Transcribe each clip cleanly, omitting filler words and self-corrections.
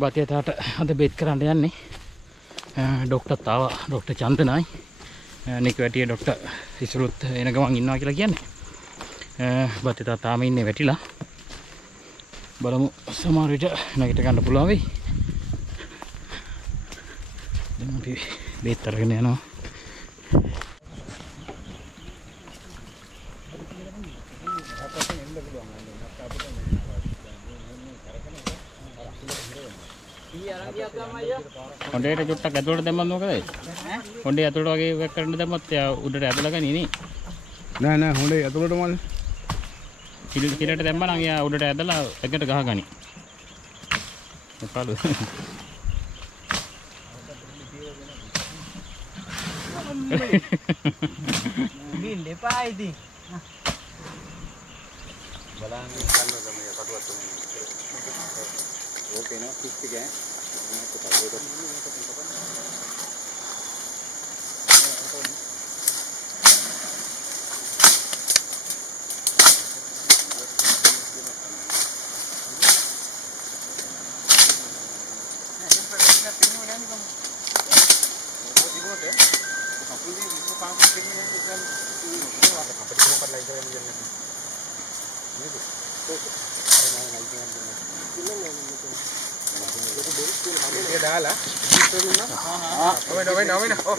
බතියතාට අද බෙහෙත් කරන්න යන්නේ. ඩොක්ටර්ත් ආවා. ඩොක්ටර් චන්දනයි. නික වැටියේ ඩොක්ටර් ඉසුරුත් එන ගමන් ඉන්නවා කියලා කියන්නේ. බතියතා තාම ඉන්නේ වැටිලා. බලමු සමහර විට නැගිට ගන්න පුළුවන් වෙයි. දැන් අපි බෙහෙත් අරගෙන යනවා. කොණ්ඩේට චුට්ටක් ඇතුළට දැම්මම මොකද? කොණ්ඩේ ඇතුළට වගේ එකක් කරන්න දැම්මත් උඩට ඇදලා ගන්නේ නේ. නෑ හොඳේ ඇතුළට මල්. කිලට දැම්මම නම් එයා උඩට ඇදලා එකට ගහගනි. මොකද? බින් දෙපා ඉතින්. බලන්න කන්න තමයි කටුවත් තුනේ. ඕකේ නෝ පික් එක ඈ. මේක තමයි දාලා නවන ඔව්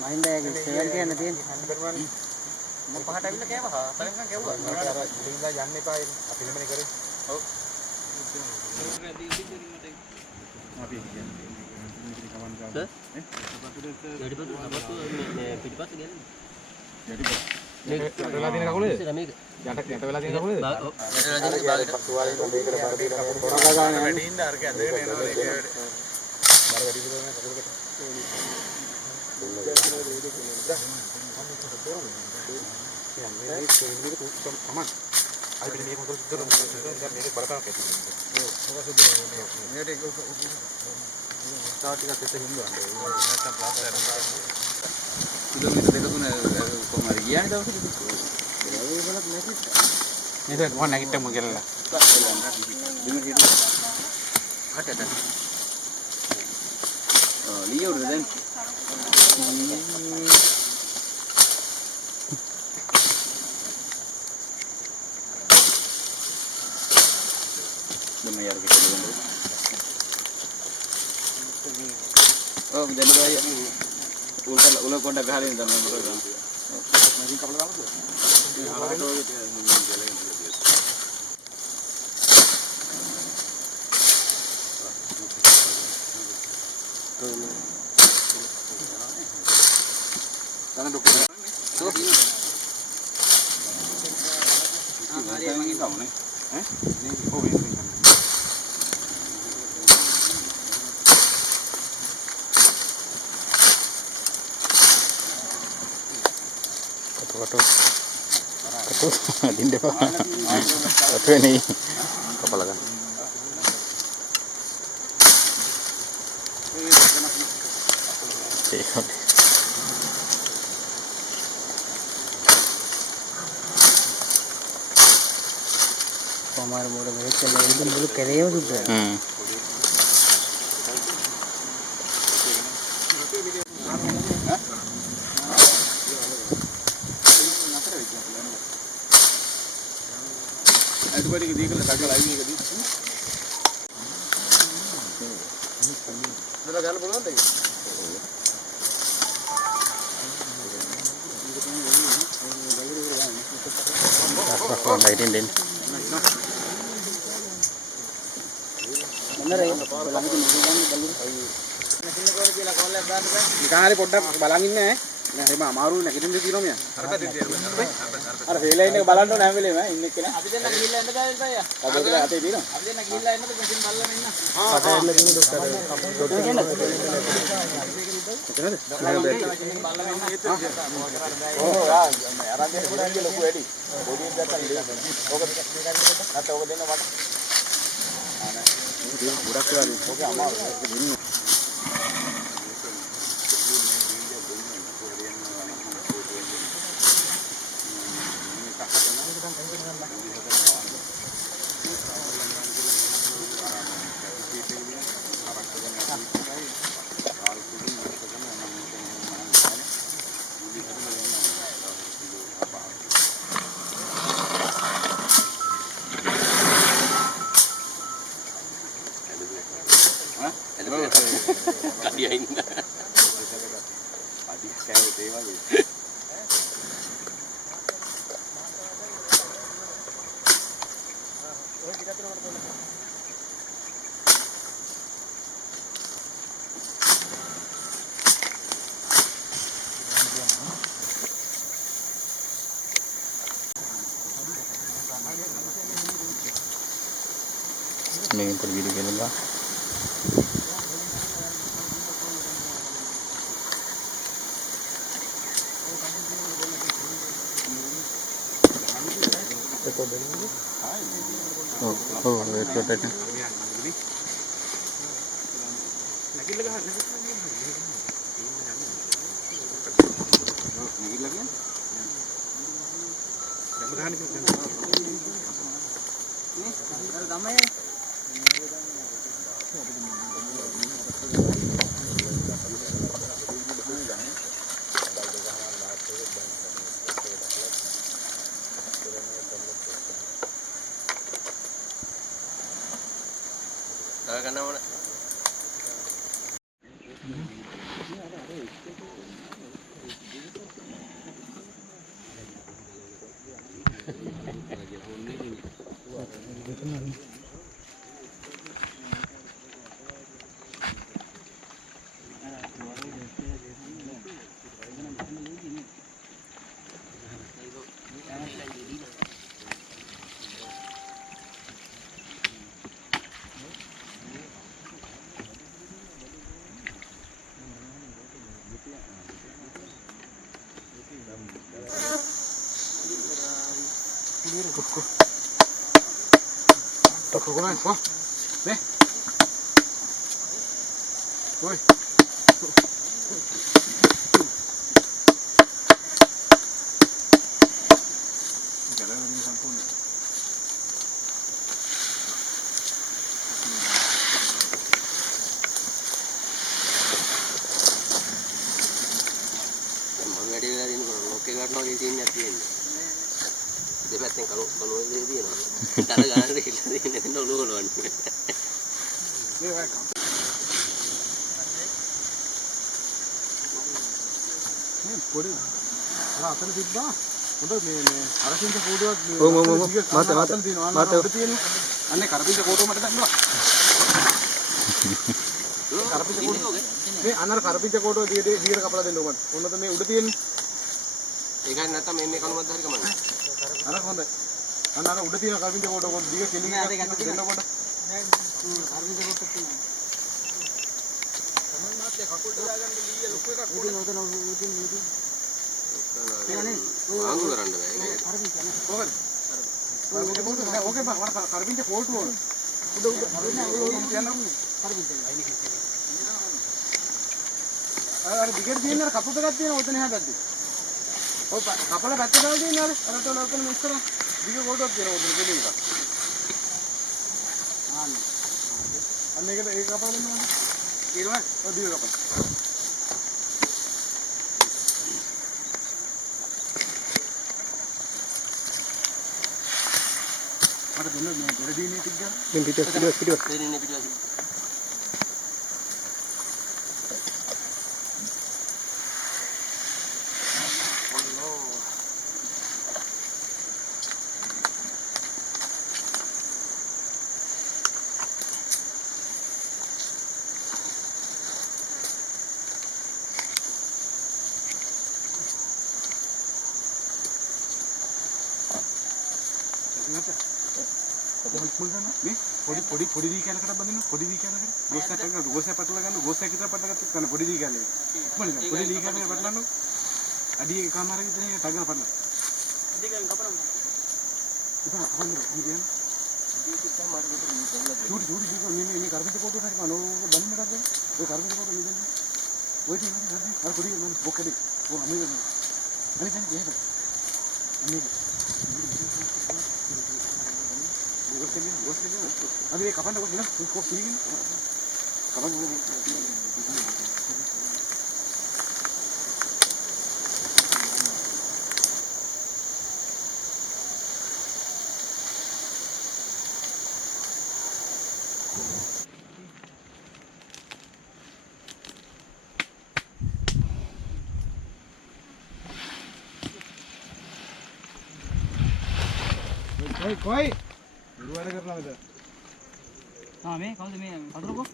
මහින්දයාගේ සෙවල් කියන්න තියෙන්නේ. මම පහට අවිල්ල කෑවා. පළවෙනි කෑවුවා. අර ඉඳලා යන්න එපා අපි නෙමෙයි කරේ. ඔව්. අපි කියන්නේ කමන් ගාව. පිටිපස්ස ගියන්නේ. යට වෙලා තියෙන කකුලේ? යට වෙලා තියෙන කකුලේ? ඔව්. යට වෙලා තියෙන බාගට. තුවාලේ මේකට බර දීලා පොරලා ගන්න වැඩි ඉන්න අරක ඇදගෙන එනවා ඒක. බර වැඩි දුරනේ කකුලකට. Oh, jadi kayak ulah kontak hari ini dalam mereka. Masih kapal kamu tuh? Tangan dokter. Tuh. Hari ini kamu nih? Ini oh ini. Katu din depan katu ini kepala kan हमारे मोड़े में चले एकदम बोलो करे हो सुबह Everybody can take a look at the live. Dala gana bolna nahi. Lighting din. mana rey balang itu mungkin balu නිකන් හරි පොඩ්ඩක් බලන් ඉන්න ඈ නෑ එහෙම අමාරුයි නැගිටින්න තියෙනවා මියා. අර පැත්තෙන් තියෙනවා. අර වේලා ඉන්න එක බලන්න ඕනේ හැම වෙලේම ඉන්න එක්කනේ. අපි දෙන්න ගිහිල්ලා එන්න බෑ බයියා. කඩේට අතේ තියෙනවා. අපි දෙන්න ගිහිල්ලා එන්නද මැෂින් බලලා මෙන්න. කඩේට තියෙන ડોක්ටර්. ඕ ආ අරන් දෙන්න පුළුවන් ලොකු වැඩි. බොඩියෙන් දැක්කම ඕක නැත්නම් ඕක දෙන්න වට. ආ නෑ. මේක ගොඩක් වෙලා ඕක අමාරුයි. මේකෙන් පොඩි වීඩියෝ එකක් දෙපැත්තෙන් කණුව දෙකේ තියෙනවා. තර ගන්නට හිටලා තියෙන නැතිනම් ඔලුව ගලවන්නේ. මේ පොඩි අතන තිබ්බා. හොඳ මේ අරකින්ද කෝඩුවක් මාත තියෙන්නේ. අන්නේ කරපින්ද කෝඩුව මට දැම්මා. කරපින්ද කෝඩුව. මේ අන්නර කරපින්ද කෝඩුව දිගට කපලා දෙන්න ඕකට. ඔන්නද මේ උඩ තියෙන්නේ. ඒකයි නැත්තම් මේ කණුවක් හරි කමන්නේ. අර හොඳයි. අන්න අර උඩ තියෙන කරපින්ද කෝඩුව කොට දිග කෙලින් දෙන්නකොට. නෑ කරපින්ද කෝඩුව තියෙනවා. තමයි මාත්‍ය කකුල් දාගන්න ලීය ලොකු එකක් කොට නෝතන උදින් වාංගු කරන්න බෑ ඒක. ඕකේ බා වර කරපින්ද කෝඩුව උඩ කියන්න කරපින්ද. අර දිගට තියෙන අර කපුට එකක් තියෙන ඔතන එහා පැත්තේ. ඔය කපල පැත්තේ දාලා තියෙන අර ඔතන ඉස්සර දිග කොටුවක් තියෙනවා ඔතන දෙලි එකක්. අන්න ඒකට ඒක කපලා දෙන්න ඕනේ. ඊළඟ ඔය දිග කපලා. මට දෙන්න මේ දෙරදීනේ ටික ගන්න. දෙන්නේ පිටුවස්. පොඩි දී කැලකට බඳින්න පොඩි දී කැලකට ගෝස්සට ගන්න ගෝස්සය පටල ගන්න ගෝස්සය කිතර පටලගත්ත ගන්න පොඩි දී කැලේ ඉක්මනට ගන්න පොඩි දී කැලේ පටලන්න අඩිය කාමාරේ විතර එක ටගන පටල අඩියෙන් කපනවා ඉතින් අහන්න ඉතින් චූටි කිව්වා මේ කරපිට කොට හරි කනෝ බලින්න එකක් ගන්න ඔය කරපිට කොට නිදන් ඔය ටික අර පොඩි මම බොක්කඩේ ඔය අමේ අනේ දැන් එහෙම අනේ අද මේ කපන්න කොට නේද කොහොම කීගෙන කපන්න කොයි දුර වැඩ කරනවද මේ කවුද මේ අතුරුකෝ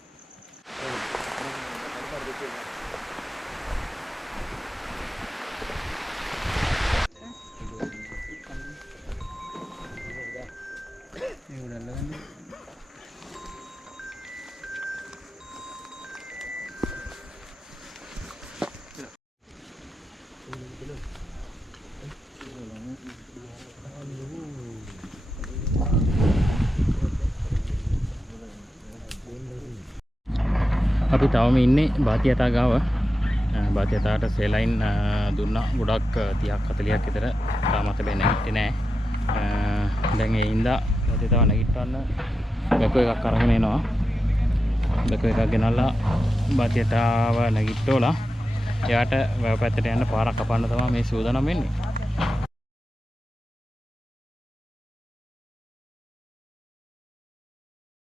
අපි තවම ඉන්නේ බාතියතා ගාව. බාතියතාට සේලයින් දුන්නා ගොඩක් 30ක් 40ක් විතර තාමත් බෑ නැගිටින්නේ නැහැ. දැන් ඒ ඉඳලා බාතියතාව නැගිටවන්න බැකෝ එකක් අරගෙන එනවා. බැකෝ එකක් ගෙනල්ලා බාතියතාව නැගිට්ටෝලා එයාට වැව පැත්තට යන්න පාරක් කපන්න තමයි මේ සූදානම් වෙන්නේ.